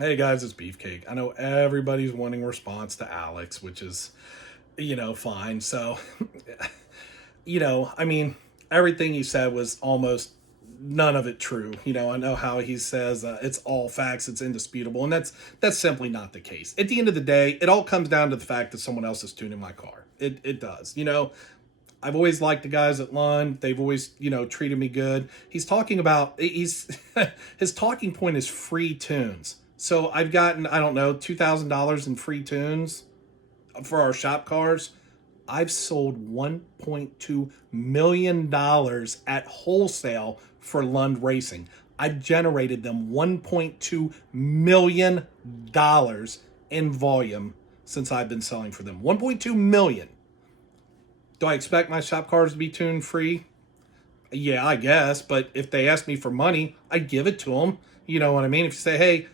Hey guys, it's Beefcake. I know everybody's wanting a response to Alex, which is, fine. So, I mean, everything he said was almost none of it true. I know how he says it's all facts, it's indisputable, and that's simply not the case. At the end of the day, it all comes down to the fact that someone else is tuning my car. It does. I've always liked the guys at Lund. They've always, treated me good. He's talking about his talking point is free tunes. So I've gotten, I don't know, $2,000 in free tunes for our shop cars. I've sold $1.2 million at wholesale for Lund Racing. I've generated them $1.2 million in volume since I've been selling for them. 1.2 million. Do I expect my shop cars to be tuned free? Yeah, I guess. But if they ask me for money, I give it to them. You know what I mean? If you say, hey,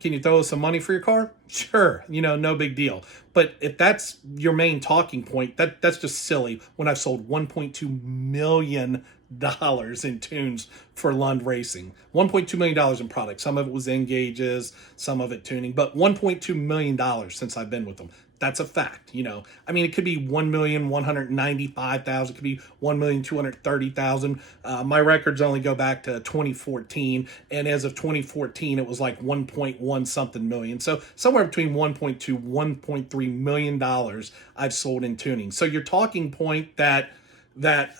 can you throw us some money for your car? Sure, no big deal. But if that's your main talking point, that's just silly when I've sold $1.2 million in tunes for Lund Racing. $1.2 million in products. Some of it was engages, some of it tuning, but $1.2 million since I've been with them. That's a fact, I mean, it could be 1,195,000, it could be 1,230,000. My records only go back to 2014, and as of 2014, it was like 1.1 something million. So somewhere between 1.2, 1.3 million dollars I've sold in tuning. So your talking point that that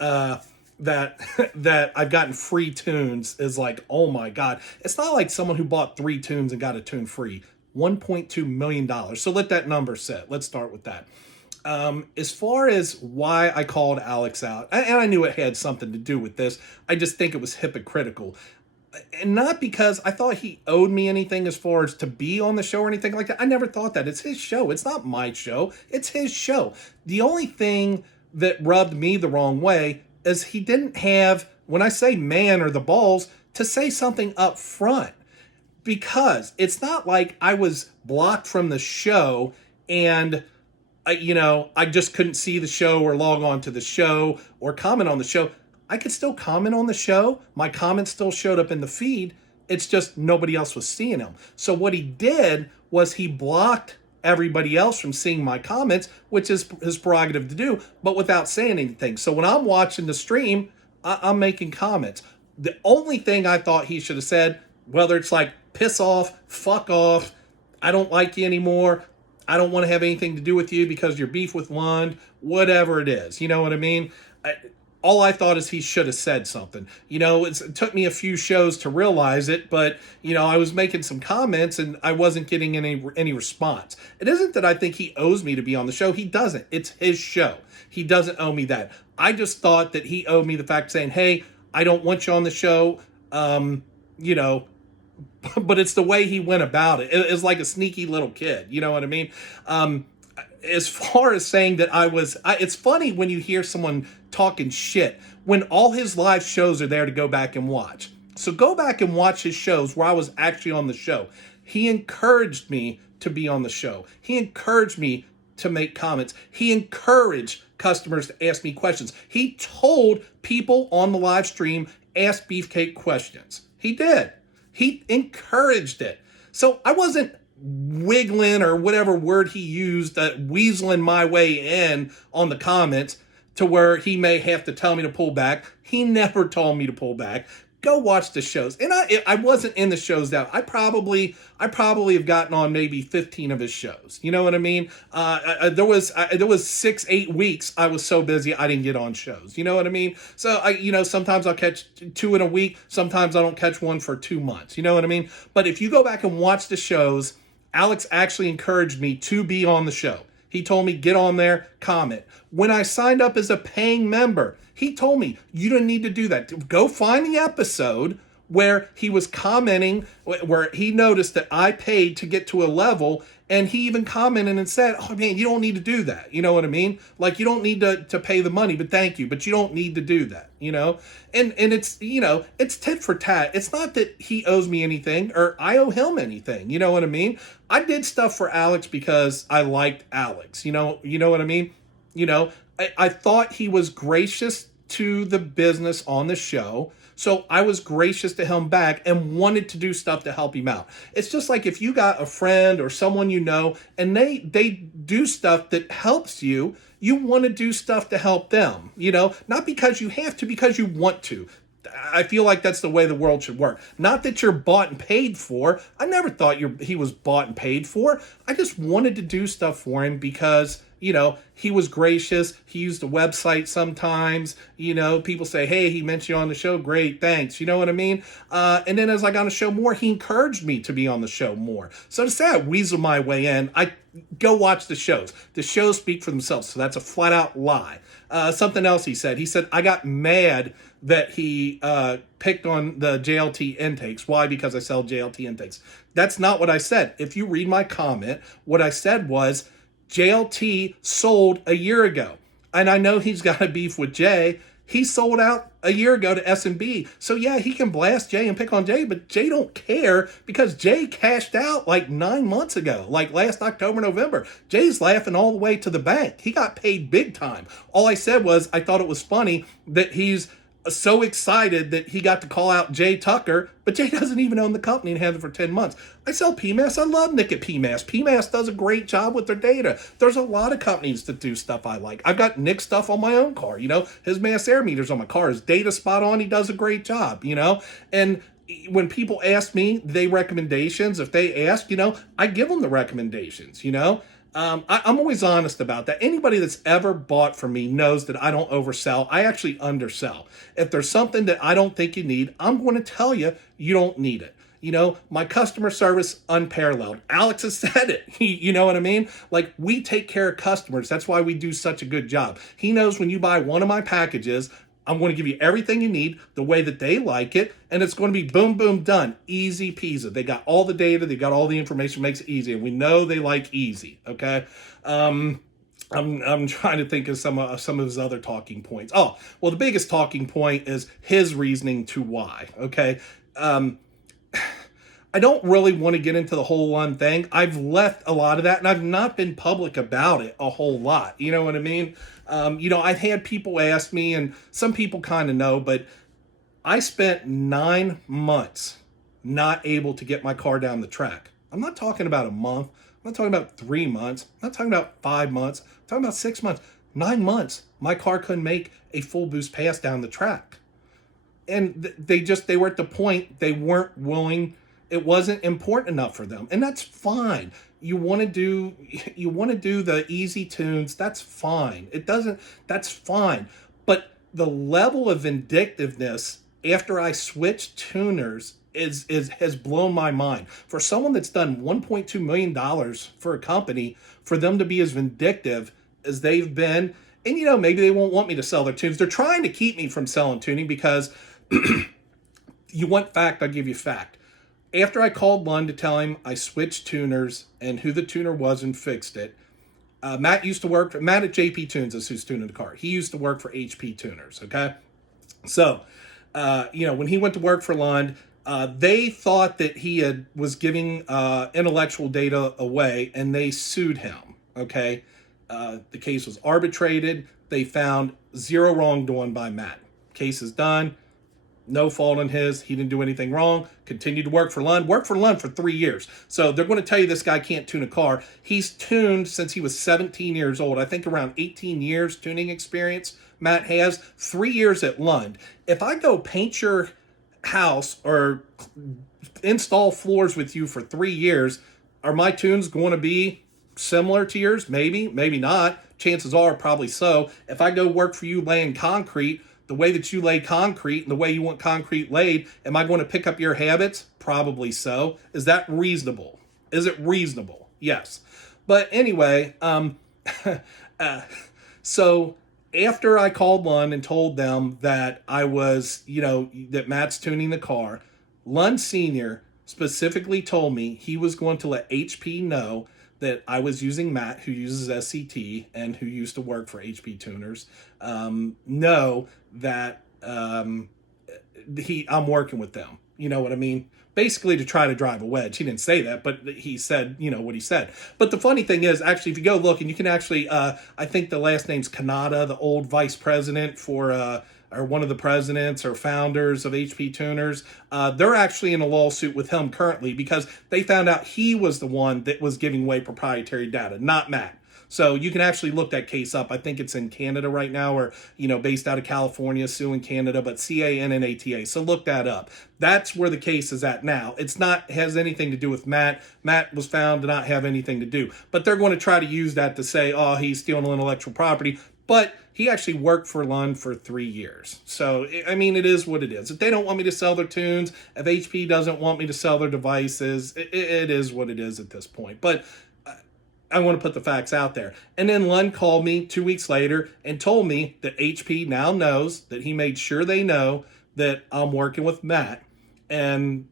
I've gotten free tunes is like, oh my God. It's not like someone who bought 3 tunes and got a tune free. $1.2 million. So let that number sit. Let's start with that. As far as why I called Alex out, and I knew it had something to do with this, I just think it was hypocritical. And not because I thought he owed me anything as far as to be on the show or anything like that. I never thought that. It's his show. It's not my show. It's his show. The only thing that rubbed me the wrong way is he didn't have, when I say man or the balls, to say something up front. Because it's not like I was blocked from the show and, I just couldn't see the show or log on to the show or comment on the show. I could still comment on the show. My comments still showed up in the feed. It's just nobody else was seeing them. So what he did was he blocked everybody else from seeing my comments, which is his prerogative to do, but without saying anything. So when I'm watching the stream, I'm making comments. The only thing I thought he should have said, whether it's like piss off, fuck off, I don't like you anymore, I don't want to have anything to do with you because you're beef with Lund, whatever it is, you know what I mean? All I thought is he should have said something. It took me a few shows to realize it, but, I was making some comments and I wasn't getting any response. It isn't that I think he owes me to be on the show. He doesn't. It's his show. He doesn't owe me that. I just thought that he owed me the fact saying, hey, I don't want you on the show, but it's the way he went about it. It's like a sneaky little kid. You know what I mean? As far as saying that it's funny when you hear someone talking shit when all his live shows are there to go back and watch. So go back and watch his shows where I was actually on the show. He encouraged me to be on the show. He encouraged me to make comments. He encouraged customers to ask me questions. He told people on the live stream, ask Beefcake questions. He did. He encouraged it. So I wasn't wiggling or whatever word he used, weaseling my way in on the comments to where he may have to tell me to pull back. He never told me to pull back. Go watch the shows. And I wasn't in the shows that I probably have gotten on maybe 15 of his shows. You know what I mean? There was 6-8 weeks I was so busy I didn't get on shows. You know what I mean? So sometimes I'll catch 2 in a week. Sometimes I don't catch one for 2 months. You know what I mean? But if you go back and watch the shows, Alex actually encouraged me to be on the show. He told me, get on there, comment. When I signed up as a paying member, he told me, you don't need to do that. Go find the episode where he was commenting, where he noticed that I paid to get to a level, and he even commented and said, oh man, you don't need to do that. You know what I mean? Like, you don't need to pay the money, but thank you, but you don't need to do that, And it's, it's tit for tat. It's not that he owes me anything or I owe him anything. You know what I mean? I did stuff for Alex because I liked Alex. You know what I mean? I thought he was gracious to the business on the show. So I was gracious to him back and wanted to do stuff to help him out. It's just like if you got a friend or someone you know and they do stuff that helps you, you want to do stuff to help them, not because you have to, because you want to. I feel like that's the way the world should work. Not that you're bought and paid for. I never thought he was bought and paid for. I just wanted to do stuff for him because, he was gracious. He used the website sometimes. People say, hey, he mentioned you on the show. Great, thanks. You know what I mean? And then as I got on the show more, he encouraged me to be on the show more. So to say I weasel my way in, I go watch the shows. The shows speak for themselves. So that's a flat out lie. Something else he said. He said, I got mad that he picked on the JLT intakes. Why? Because I sell JLT intakes. That's not what I said. If you read my comment, what I said was JLT sold a year ago. And I know he's got a beef with Jay. He sold out a year ago to S&B. So yeah, he can blast Jay and pick on Jay, but Jay don't care because Jay cashed out like 9 months ago, like last October, November. Jay's laughing all the way to the bank. He got paid big time. All I said was I thought it was funny that he's so excited that he got to call out Jay Tucker, but Jay doesn't even own the company and has it for 10 months. I sell PMAS. I love Nick at PMAS. PMAS does a great job with their data. There's a lot of companies that do stuff I like. I've got Nick stuff on my own car, his mass air meters on my car, his data spot on. He does a great job, and when people ask me recommendations, if they ask, I give them the recommendations, I'm always honest about that. Anybody that's ever bought from me knows that I don't oversell. I actually undersell. If there's something that I don't think you need, I'm going to tell you you don't need it. My customer service unparalleled. Alex has said it. You know what I mean? Like, we take care of customers. That's why we do such a good job. He knows when you buy one of my packages, I'm going to give you everything you need the way that they like it, and it's going to be boom, boom, done. Easy peasy. They got all the data. They got all the information. Makes it easy, and we know they like easy. Okay. I'm trying to think of some of his other talking points. Oh, well, the biggest talking point is his reasoning to why. Okay. I don't really want to get into the whole Lund thing. I've left a lot of that, and I've not been public about it a whole lot. You know what I mean? I've had people ask me, and some people kind of know, but I spent 9 months not able to get my car down the track. I'm not talking about a month. I'm not talking about 3 months. I'm not talking about 5 months. I'm talking about 6 months. 9 months, my car couldn't make a full boost pass down the track. And they were at the point they weren't willing. It wasn't important enough for them, and that's fine. You want to do the easy tunes, that's fine. That's fine. But the level of vindictiveness after I switched tuners has blown my mind. For someone that's done $1.2 million for a company, for them to be as vindictive as they've been, and maybe they won't want me to sell their tunes. They're trying to keep me from selling tuning because you want fact, I'll give you fact. After I called Lund to tell him I switched tuners and who the tuner was and fixed it, Matt at JP Tunes is who's tuning the car. He used to work for HP Tuners, okay? So, when he went to work for Lund, they thought that he was giving intellectual data away, and they sued him, okay? The case was arbitrated. They found zero wrongdoing by Matt. Case is done. No fault on his. He didn't do anything wrong. Continued to work for Lund. Worked for Lund for 3 years. So they're going to tell you this guy can't tune a car. He's tuned since he was 17 years old. I think around 18 years tuning experience Matt has. 3 years at Lund. If I go paint your house or install floors with you for 3 years, are my tunes going to be similar to yours? Maybe, maybe not. Chances are probably so. If I go work for you laying concrete, the way that you lay concrete and the way you want concrete laid, am I going to pick up your habits? Probably so. Is that reasonable? Is it reasonable? Yes. But anyway, so after I called Lund and told them that I was, that Matt's tuning the car, Lund Sr. specifically told me he was going to let HP know that I was using Matt, who uses SCT and who used to work for HP Tuners, know that I'm working with them. You know what I mean? Basically to try to drive a wedge. He didn't say that, but he said, what he said. But the funny thing is, actually, if you go look, and you can actually, I think the last name's Kanata, the old vice president for or one of the presidents or founders of HP Tuners. They're actually in a lawsuit with him currently because they found out he was the one that was giving away proprietary data, not Matt. So you can actually look that case up. I think it's in Canada right now, or, based out of California, suing Canada, but CANNATA. So look that up. That's where the case is at now. It's not has anything to do with Matt. Matt was found to not have anything to do. But they're going to try to use that to say, oh, he's stealing intellectual property. But he actually worked for Lund for 3 years. So, I mean, it is what it is. If they don't want me to sell their tunes, if HP doesn't want me to sell their devices, it is what it is at this point. But I want to put the facts out there. And then Lund called me 2 weeks later and told me that HP now knows, that he made sure they know that I'm working with Matt. And,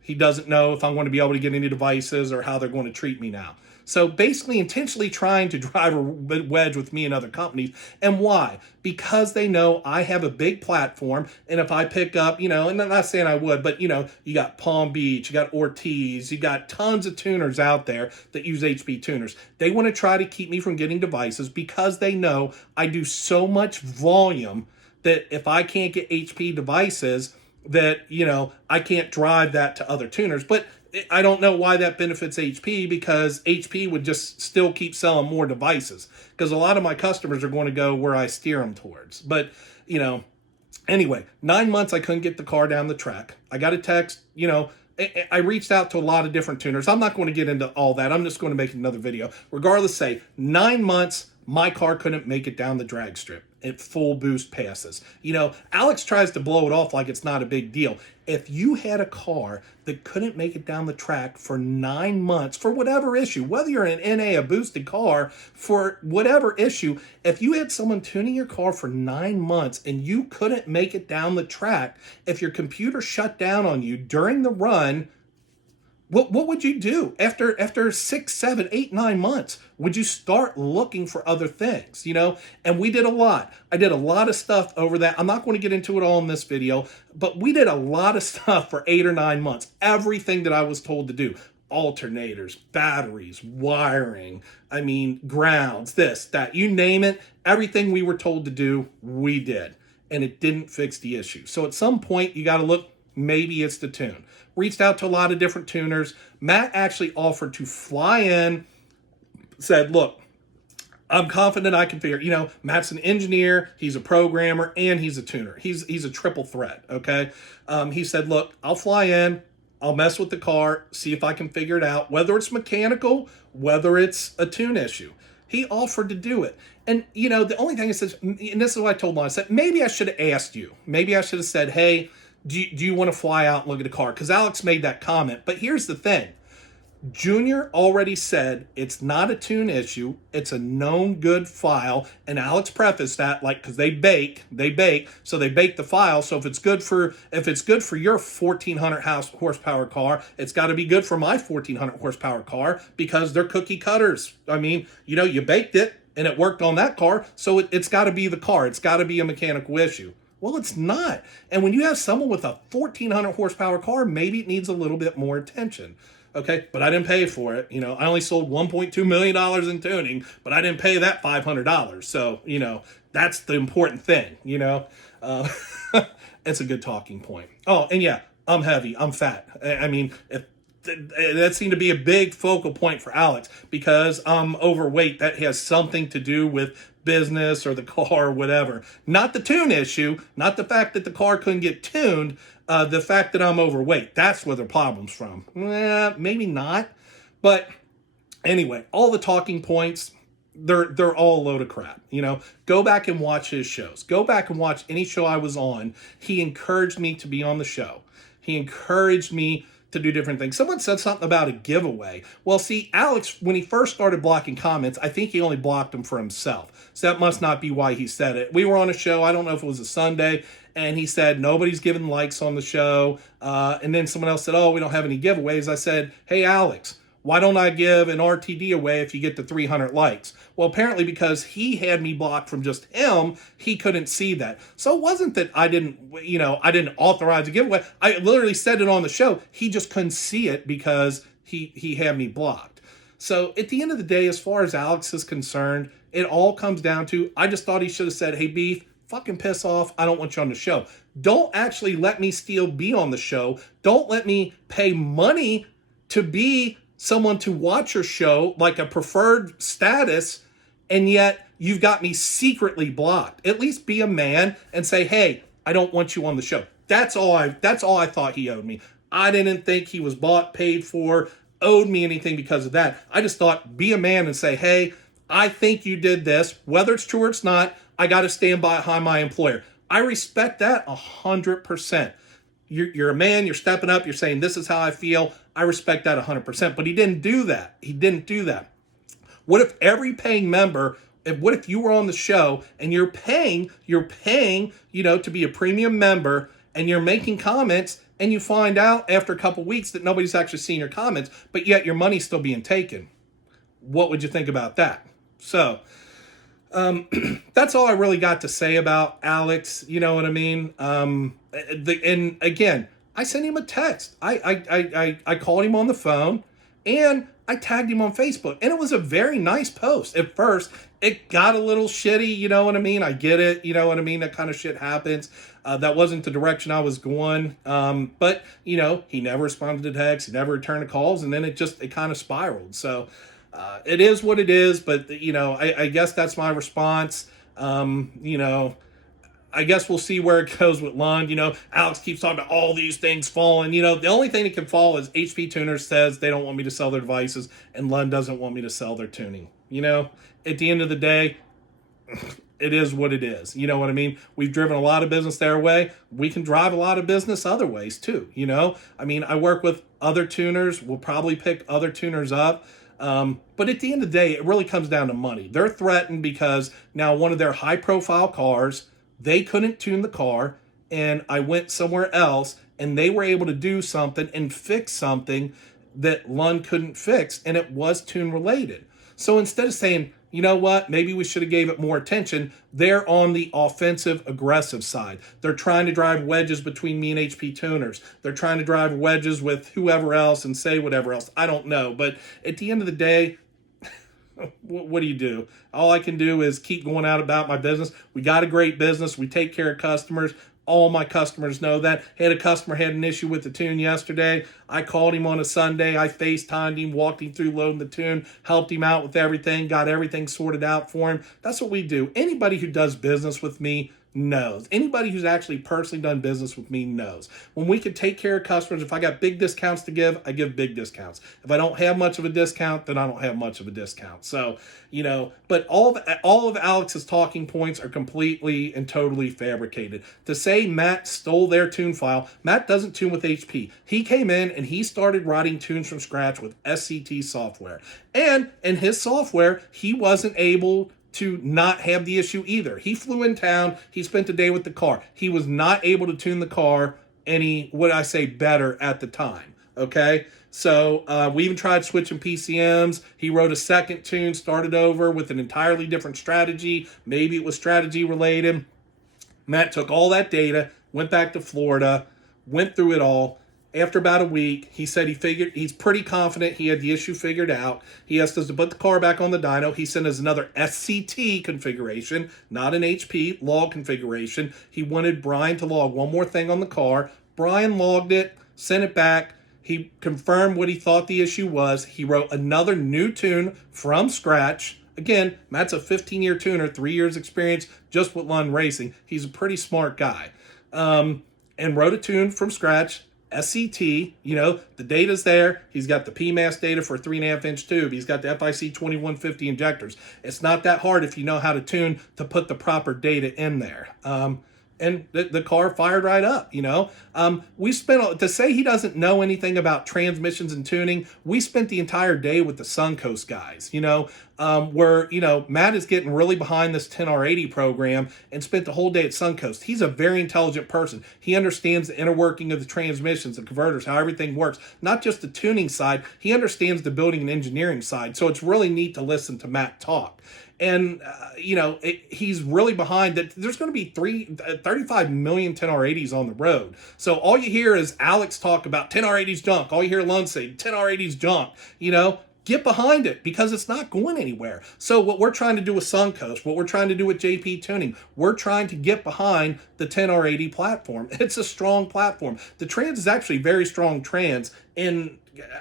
he doesn't know if I'm going to be able to get any devices or how they're going to treat me now. So basically intentionally trying to drive a wedge with me and other companies. And why? Because they know I have a big platform. And if I pick up, and I'm not saying I would, but, you got Palm Beach, you got Ortiz, you got tons of tuners out there that use HP tuners. They want to try to keep me from getting devices because they know I do so much volume that if I can't get HP devices, that, I can't drive that to other tuners. But I don't know why that benefits HP, because HP would just still keep selling more devices, because a lot of my customers are going to go where I steer them towards. But, anyway, 9 months I couldn't get the car down the track. I got a text, I reached out to a lot of different tuners. I'm not going to get into all that. I'm just going to make another video. Regardless, say 9 months, my car couldn't make it down the drag strip at full boost passes. Alex tries to blow it off like it's not a big deal. If you had a car that couldn't make it down the track for 9 months, for whatever issue, whether you're an NA, a boosted car, for whatever issue, if you had someone tuning your car for 9 months and you couldn't make it down the track, if your computer shut down on you during the run, what would you do after 6, 7, 8, 9 months? Would you start looking for other things, And we did a lot. I did a lot of stuff over that. I'm not going to get into it all in this video, but we did a lot of stuff for 8 or 9 months. Everything that I was told to do. Alternators, batteries, wiring, grounds, this, that, you name it. Everything we were told to do, we did. And it didn't fix the issue. So at some point, you got to look, maybe it's the tune. Reached out to a lot of different tuners. Matt actually offered to fly in, said, look, I'm confident I can figure, Matt's an engineer, he's a programmer, and he's a tuner. He's a triple threat, okay? He said, look, I'll fly in, I'll mess with the car, see if I can figure it out, whether it's mechanical, whether it's a tune issue. He offered to do it. And, the only thing is, and this is what I told him, I said, maybe I should have asked you. Maybe I should have said, hey, do you want to fly out and look at a car? Because Alex made that comment. But here's the thing. Junior already said it's not a tune issue. It's a known good file. And Alex prefaced that because they bake. So they bake the file. So if it's good for your 1,400 horsepower car, it's got to be good for my 1,400 horsepower car, because they're cookie cutters. You baked it and it worked on that car. So it's got to be the car. It's got to be a mechanical issue. Well, it's not. And when you have someone with a 1,400 horsepower car, maybe it needs a little bit more attention. Okay, but I didn't pay for it. I only sold $1.2 million in tuning, but I didn't pay that $500. So, that's the important thing, It's a good talking point. Oh, and yeah, I'm heavy. I'm fat. That seemed to be a big focal point for Alex, because I'm overweight. That has something to do with business or the car or whatever. Not the tune issue, not the fact that the car couldn't get tuned, the fact that I'm overweight. That's where the problem's from. Maybe not. But anyway, all the talking points, they're all a load of crap. Go back and watch his shows. Go back and watch any show I was on. He encouraged me to be on the show. He encouraged me to do different things. Someone said something about a giveaway. Well, see, Alex, when he first started blocking comments, I think he only blocked them for himself. So that must not be why he said it. We were on a show, I don't know if it was a Sunday, and he said, nobody's giving likes on the show. And then someone else said, oh, we don't have any giveaways. I said, hey, Alex, why don't I give an RTD away if you get to 300 likes? Well, apparently because he had me blocked from just him, he couldn't see that. So it wasn't that I didn't authorize a giveaway. I literally said it on the show. He just couldn't see it because he had me blocked. So at the end of the day, as far as Alex is concerned, it all comes down to, I just thought he should have said, hey, Beef, fucking piss off. I don't want you on the show. Don't actually let me still be on the show. Don't let me pay money to be someone to watch your show, like a preferred status, and yet you've got me secretly blocked. At least be a man and say, hey, I don't want you on the show. That's all I thought he owed me. I didn't think he was bought, paid for, owed me anything because of that. I just thought, be a man and say, hey, I think you did this. Whether it's true or it's not, I got to stand behind my employer. I respect that 100%. You're a man, you're stepping up, you're saying, this is how I feel. I respect that 100%. But he didn't do that. He didn't do that. What if every paying member, what if you were on the show and you're paying, to be a premium member, and you're making comments, and you find out after a couple weeks that nobody's actually seen your comments, but yet your money's still being taken? What would you think about that? So, that's all I really got to say about Alex. You know what I mean? And again, I sent him a text. I called him on the phone, and I tagged him on Facebook, and it was a very nice post. At first, it got a little shitty, you know what I mean? I get it, you know what I mean? That kind of shit happens. That wasn't the direction I was going. But, he never responded to texts, he never returned the calls, and then it kind of spiraled. So, it is what it is, but, I guess that's my response. I guess we'll see where it goes with Lund. Alex keeps talking about all these things falling. The only thing that can fall is HP Tuners says they don't want me to sell their devices, and Lund doesn't want me to sell their tuning. At the end of the day, it is what it is. You know what I mean? We've driven a lot of business their way. We can drive a lot of business other ways too. I work with other tuners. We'll probably pick other tuners up. But at the end of the day, it really comes down to money. They're threatened because now one of their high-profile cars, they couldn't tune the car, and I went somewhere else, and they were able to do something and fix something that Lund couldn't fix, and it was tune-related. So instead of saying, you know what, maybe we should have gave it more attention, they're on the offensive, aggressive side. They're trying to drive wedges between me and HP Tuners. They're trying to drive wedges with whoever else and say whatever else. I don't know. But at the end of the day, what do you do? All I can do is keep going out about my business. We got a great business. We take care of customers. All my customers know that. Had a customer had an issue with the tune yesterday. I called him on a Sunday. I FaceTimed him, walked him through loading the tune, helped him out with everything, got everything sorted out for him. That's what we do. Anybody who does business with me knows. Anybody who's actually personally done business with me knows. When we can take care of customers, if I got big discounts to give, I give big discounts. If I don't have much of a discount, then I don't have much of a discount. So, but all of Alex's talking points are completely and totally fabricated. To say Matt stole their tune file, Matt doesn't tune with HP. He came in and he started writing tunes from scratch with SCT software. And in his software, he wasn't able to not have the issue either. He flew in town. He spent the day with the car. He was not able to tune the car any, better at the time. Okay? So we even tried switching PCMs. He wrote a second tune, started over with an entirely different strategy. Maybe it was strategy related. Matt took all that data, went back to Florida, went through it all. After about a week, he said he's pretty confident he had the issue figured out. He asked us to put the car back on the dyno. He sent us another SCT configuration, not an HP log configuration. He wanted Brian to log one more thing on the car. Brian logged it, sent it back. He confirmed what he thought the issue was. He wrote another new tune from scratch. Again, Matt's a 15-year tuner, 3 years experience just with Lund Racing. He's a pretty smart guy. And wrote a tune from scratch. SCT, the data's there. He's got the PMAS data for a 3.5-inch tube. He's got the FIC 2150 injectors. It's not that hard if you know how to tune to put the proper data in there. And the car fired right up, We spent, to say he doesn't know anything about transmissions and tuning, we spent the entire day with the Suncoast guys, where, Matt is getting really behind this 10R80 program and spent the whole day at Suncoast. He's a very intelligent person. He understands the inner working of the transmissions, the converters, how everything works, not just the tuning side. He understands the building and engineering side. So it's really neat to listen to Matt talk. And, he's really behind that. There's going to be 35 million 10R80s on the road. So all you hear is Alex talk about 10R80's junk. All you hear Lund say, 10R80's junk. get behind it because it's not going anywhere. So what we're trying to do with Suncoast, what we're trying to do with JP Tuning, we're trying to get behind the 10R80 platform. It's a strong platform. The trans is actually very strong trans, and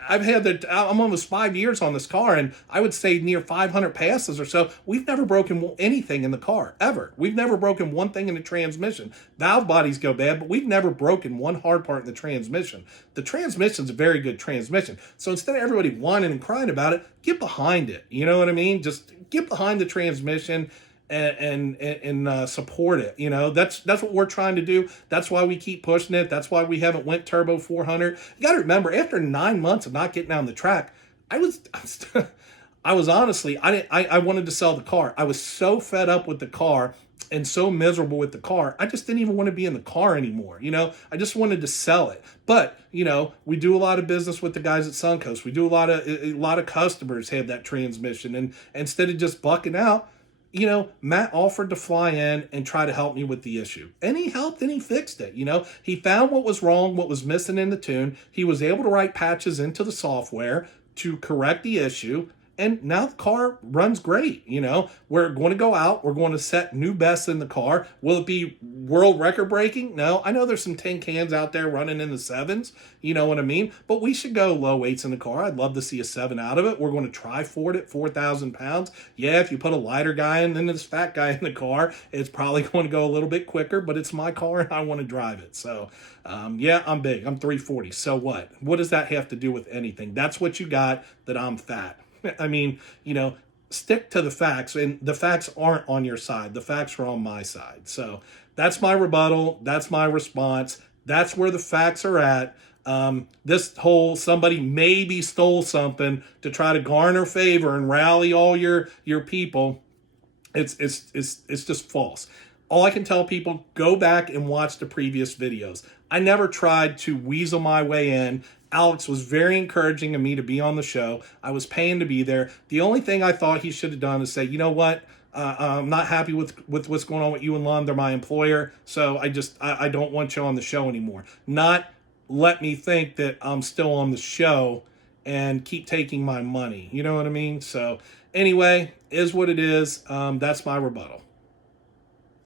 I'm almost 5 years on this car, and I would say near 500 passes or so. We've never broken anything in the car, ever. We've never broken one thing in the transmission. Valve bodies go bad, but we've never broken one hard part in the transmission. The transmission's a very good transmission. So instead of everybody whining and crying about it, get behind it. You know what I mean? Just get behind the transmission and support it. You know, that's what we're trying to do. That's why we keep pushing it. That's why we haven't went turbo 400. You got to remember, after 9 months of not getting down the track, I was honestly, I wanted to sell the car. I was so fed up with the car and so miserable with the car. I just didn't even want to be in the car anymore. You know, I just wanted to sell it. But, you know, we do a lot of business with the guys at Suncoast. We do a lot of customers have that transmission. And instead of just bucking out, you know, Matt offered to fly in and try to help me with the issue. And he helped and he fixed it. You know, he found what was wrong, what was missing in the tune. He was able to write patches into the software to correct the issue. And now the car runs great. You know, we're going to go out. We're going to set new bests in the car. Will it be world record breaking? No. I know there's some tin cans out there running in the sevens. You know what I mean? But we should go low eights in the car. I'd love to see a 7 out of it. We're going to try Ford at 4,000 pounds. Yeah, if you put a lighter guy and then this fat guy in the car, it's probably going to go a little bit quicker, but it's my car and I want to drive it. So, yeah, I'm big. I'm 340. So what? What does that have to do with anything? That's what you got, that I'm fat. I mean, you know, stick to the facts, and the facts aren't on your side. The facts are on my side. So that's my rebuttal. That's my response. That's where the facts are at. This whole somebody maybe stole something to try to garner favor and rally all your people. It's just false. All I can tell people, go back and watch the previous videos. I never tried to weasel my way in. Alex was very encouraging of me to be on the show. I was paying to be there. The only thing I thought he should have done is say, you know what? I'm not happy with what's going on with you and Lund. They're my employer. So I don't want you on the show anymore. Not let me think that I'm still on the show and keep taking my money. You know what I mean? So anyway, is what it is. That's my rebuttal.